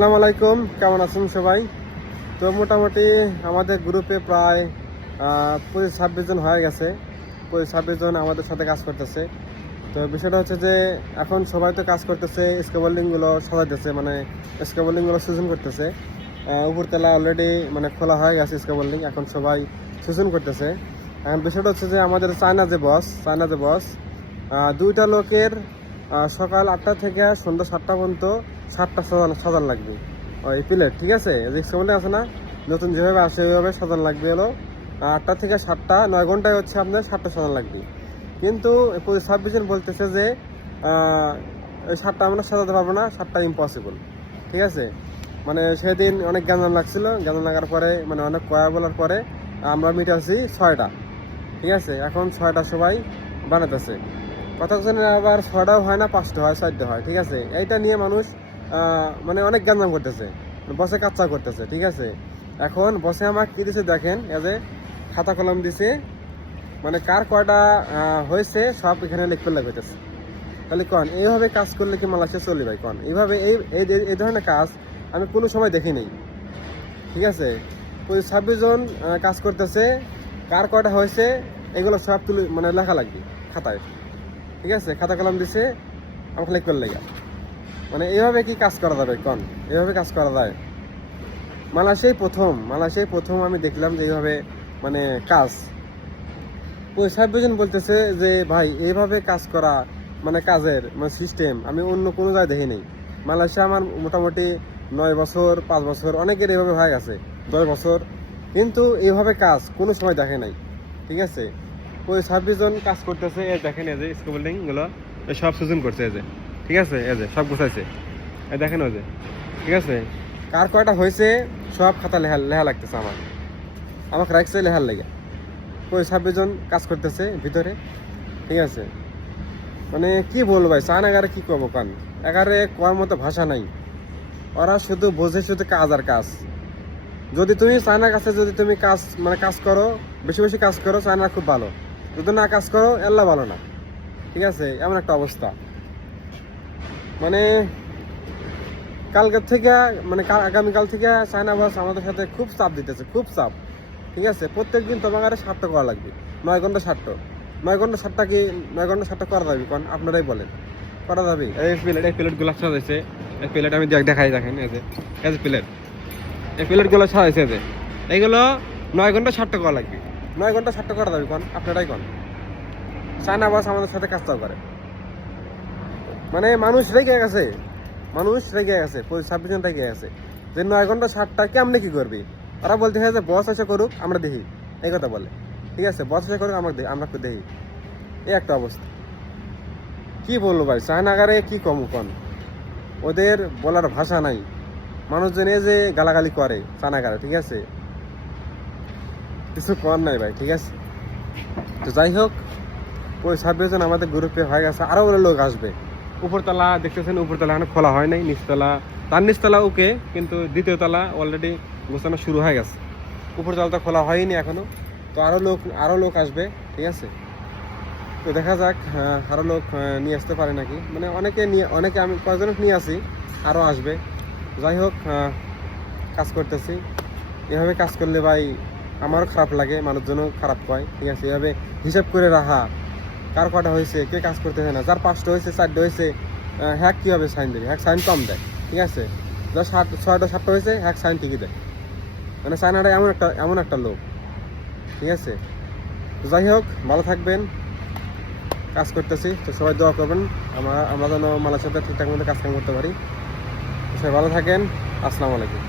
আসসালামু আলাইকুম, কেমন আছেন সবাই? তো মোটামুটি আমাদের গ্রুপে প্রায় পঁচিশ ছাব্বিশ জন হয়ে গেছে। পঁচিশ ছাব্বিশ জন আমাদের সাথে কাজ করতেছে। তো বিষয়টা হচ্ছে যে, এখন সবাই তো কাজ করতেছে স্কেবলিংগুলো সাজাইতেছে মানে স্কেবলিংগুলো সুজন করতেছে। উপরতলা অলরেডি মানে খোলা হয়ে গেছে স্কেবলিং এখন সবাই সুজন করতেছে। বিষয়টা হচ্ছে যে, আমাদের চায়না যে বস চায়না যে বস দুইটা লোকের সকাল আটটা থেকে সন্ধ্যা সাতটা পর্যন্ত সাতটা সাজান সাজান লাগবে। ওই প্লেট ঠিক আছে? রিক্সা মধ্যে আছে না? নতুন যেভাবে আসে ওইভাবে সাজান লাগবে হলো আটটা থেকে সাতটা, নয় ঘন্টায় হচ্ছে আপনার সাতটা সাজান লাগবে। কিন্তু ছাব্বিশ জন বলতেছে যে ওই সাতটা আমরা সাজাতে পারব না, সাতটা ইম্পসিবল ঠিক আছে? মানে সেদিন অনেক গ্যাঞ্জাম লাগছিল। গ্যাঞ্জাম লাগার পরে মানে অনেক কয়া বলার পরে আমরা মিটাচ্ছি ছয়টা, ঠিক আছে? এখন ছয়টা সবাই বানাতেছে কতজনের আবার ছয়টাও হয় না, পাঁচটা হয় ছয়টা হয়, ঠিক আছে? এইটা নিয়ে মানুষ মানে অনেক গ্যাঞ্জাম করতেছে। বসে কাচ্চা করতেছে, ঠিক আছে? এখন বসে আমাকে কি দিছে দেখেন এজে খাতা কলম দিছে। মানে কার কয়টা হয়েছে, সব এখানে লিখতে লাগতেছে তাহলে কন, এইভাবে কাজ করলে কি মালয়েশিয়া চলি ভাই, কন। এইভাবে এই এই ধরনের কাজ আমি কোনো সময় দেখি নাই। ঠিক আছে? ছাব্বিশ জন কাজ করতেছে, কার কয়টা হয়েছে, এগুলো সব তুলে মানে লেখা লাগবে খাতায়। ঠিক আছে? খাতা কলম দিছে, আমাকে লিখ করলে মানে এইভাবে কি কাজ করা যাবে? কন? এইভাবে কাজ করা যায়? মালয়েশিয়াই প্রথম। মালয়েশিয়াই প্রথম আমি দেখলাম যে এইভাবে মানে কাজ। ওই ছাব্বিশ জন বলতেছে যে, ভাই এইভাবে কাজ করা মানে কাজের মানে সিস্টেম আমি অন্য কোনো জায়গায় দেখি নাই মালয়েশিয়া আমার মোটামুটি নয় বছর, পাঁচ বছর, অনেকের এইভাবে হয়ে গেছে, দশ বছর। কিন্তু এইভাবে কাজ কোনো সময় দেখে নাই। ঠিক আছে? ওই ছাব্বিশ জন কাজ করতেছে দেখেন এই যে স্কুল বিল্ডিংগুলো, এই সব সুজন করছে এই যে। ঠিক আছে? এই যে, সব গোছাইছে। এই দেখেন ওই যে, ঠিক আছে? কার কয়টা হয়েছে, সব খাতা লেহা লেহা লাগতেছে আমার। আমাকে রাখছে লেহার লেগে। ওই ছাব্বিশ জন কাজ করতেছে ভিতরে? ঠিক আছে। মানে কি বলব ভাই চায়নাগারে কি করব কান? এগারে কোয়ার মতো ভাষা নাই। ওরা শুধু বোঝে শুধু কাজ আর কাজ। যদি তুমি চায়নার কাছে যদি তুমি কাজ মানে কাজ করো, বেশি বেশি কাজ করো চায়না খুব ভালো। যদি না কাজ করো, এল্লা ভালো না। ঠিক আছে? এমন একটা অবস্থা। মানে কালকের থেকে মানে কাল- আগামীকাল থেকে চায়না বাস আমাদের সাথে খুব চাপ দিতেছে খুব চাপ। ঠিক আছে? প্রত্যেক দিন তোমাকে সাতটা করা লাগবে। নয় ঘণ্টা সাতটা নয় ঘণ্টা সাতটা কি নয় ঘণ্টা সাতটা করা যাবে? কোন আপনারাই বলেন। করা যাবে। এই প্লেট এই প্লেটগুলো সাজাইছে। এই প্লেট আমি দেখ দেখাই দেখেন এই যে। এই যে প্লেট এই প্লেটগুলো সাজাইছে যে। এইগুলো নয় ঘণ্টা সাতটা করা লাগবে। নয় ঘণ্টা সাতটা করা যাবে কোন আপনারাই কন চায়না বাস আমাদের সাথে কাজটাও করে। মানে মানুষ রেগে গেছে। মানুষ রেগে গেছে ছাব্বিশ জন রেগে গেছে। যে নয় ঘণ্টা সাতটা কেমনে কি করবি? ওরা বলতে হয় যে বস এসে করুক, আমরা দেখি। এই কথা বলে। ঠিক আছে বস এসে করুক, আমরা আমরা দেখি। এই একটা অবস্থা। কি বলব ভাই চায়নাগারে কি কম কন? ওদের বলার ভাষা নাই। মানুষজন এই যে গালাগালি করে চায়নাগারে ঠিক আছে? কিছু কর নাই ভাই, ঠিক আছে? তো যাই হোক ওই ছাব্বিশ জন আমাদের গ্রুপে হয়ে গেছে আরও লোক আসবে। উপরতলা দেখতেছেন, উপরতলা এখনও খোলা হয় নাই, নিচতলা। তার নিচতলা ওকে, কিন্তু দ্বিতীয় তলা অলরেডি গোছানো শুরু হয়ে গেছে। উপরতলাটা খোলা হয়নি এখনও। তো আরও লোক আরও লোক আসবে, ঠিক আছে? তো দেখা যাক আরও লোক নিয়ে আসতে পারে নাকি। মানে অনেকে নিয়ে, অনেকে আমি কয়েকজনক নিয়ে আসি আরও আসবে। যাই হোক কাজ করতেছি। এভাবে কাজ করলে ভাই আমারও খারাপ লাগে, মানুষজনও খারাপ কয়, ঠিক আছে? এভাবে হিসাব করে রাখা কার কটা হয়েছে, কে কাজ করতেছে না, যার পাঁচটা হয়েছে, চারটে হয়েছে হ্যাক কীভাবে সাইন দেবে? হ্যাক সাইন কম দেয়, ঠিক আছে? যার সাত, ছয়টা, সাতটা হয়েছে, হ্যাক সাইন ঠিকই দেয়। মানে চায়নাটা এমন একটা এমন একটা লোক, ঠিক আছে? যাই হোক, ভালো থাকবেন, কাজ করতেছি, তো সবাই দোয়া করবেন, আমরা আমরা যেন সাথে ঠিকঠাক মতো কাজ কাম করতে পারি। সবাই ভালো থাকেন, আসসালামু আলাইকুম।